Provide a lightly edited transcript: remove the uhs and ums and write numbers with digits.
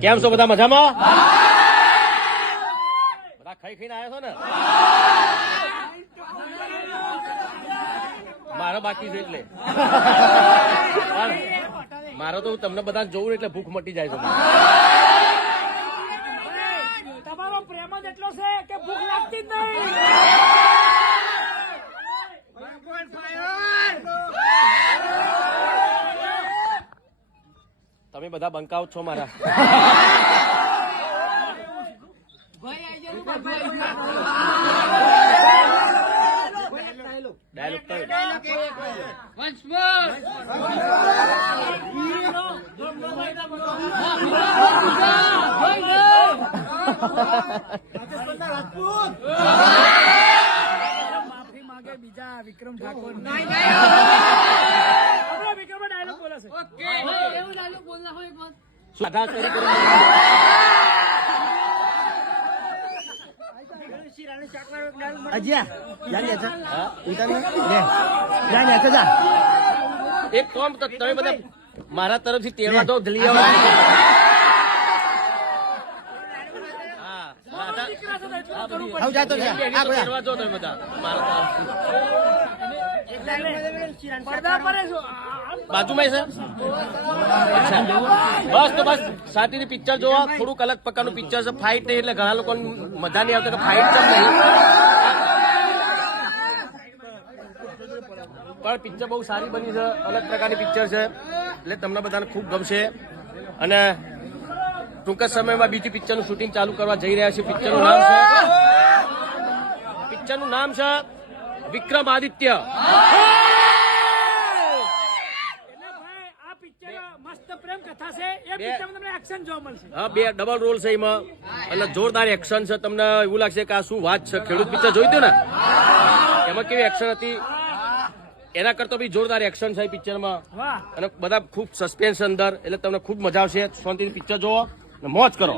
કેમ છો બધા મજામાં? બધા ખાઈ ખાઈને આવ્યા છો ને? મારો બાકી છે એટલે મારો તો તમને બધા જોઉં એટલે ભૂખ મટી જાય છે. તમારો પ્રેમ જ એટલો છે કે ભૂખ લાગતી જ નહીં. તમે બધા બંકાવ છો મારા. ડાયલોગ માફી માંગે બીજા વિક્રમ ઠાકોર. વિક્રમ ડાયલોગ બોલે છે. એવું ડાયલોગ બોલના હોય એક વાત. આધાર કરી એક કોમ તો તમે બધા મારા તરફથી તેડવા તો જલ્દી આવો. તેડવા જો તમે બધા મારા તરફથી. બાજુમાં છે બસ તો બસ સાથીની પિક્ચર જોવા. થોડુંક અલગ પ્રકારનું પિક્ચર છે. ફાઇટ નહીં એટલે ઘણા લોકો મજા નહીં આવતી કે ફાઇટ છે નહીં, પણ પિક્ચર બહુ સારી બની છે. અલગ પ્રકારની પિક્ચર છે એટલે તમને બધાને ખૂબ ગમશે. અને ટૂંક જ સમયમાં બીજી પિક્ચરનું શૂટિંગ ચાલુ કરવા જઈ રહ્યા છે. પિક્ચરનું નામ છે વિક્રમાદિત્ય. હા, 2 ડબલ રોલ છે એમાં અને જોરદાર એક્શન છે. તમને એવું લાગશે કે આ શું વાત છે. ખેડૂત પિક્ચર જોઈ હતું ને, એમાં કેવી એક્શન હતી એના કરતા બી જોરદાર એક્શન છે પિક્ચરમાં. અને બધા ખૂબ સસ્પેન્સ અંદર એટલે તમને ખૂબ મજા આવશે. શાંતિથી પિક્ચર જોવો અને મોજ કરો.